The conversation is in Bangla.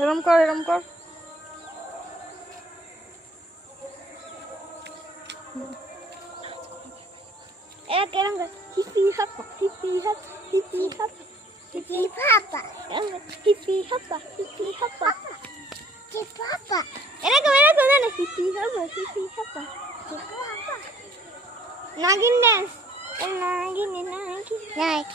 এরম কর এরম কর এরম কর হিপি হাপা হিপি হাপা হিপি হাপা হিপি হাপা হিপি হাপা হিপি হাপা হিপি হাপা এরকম না হিপি হাপা হিপি হাপা নাগিন ডান্স নাগিন নাগিন নাগিন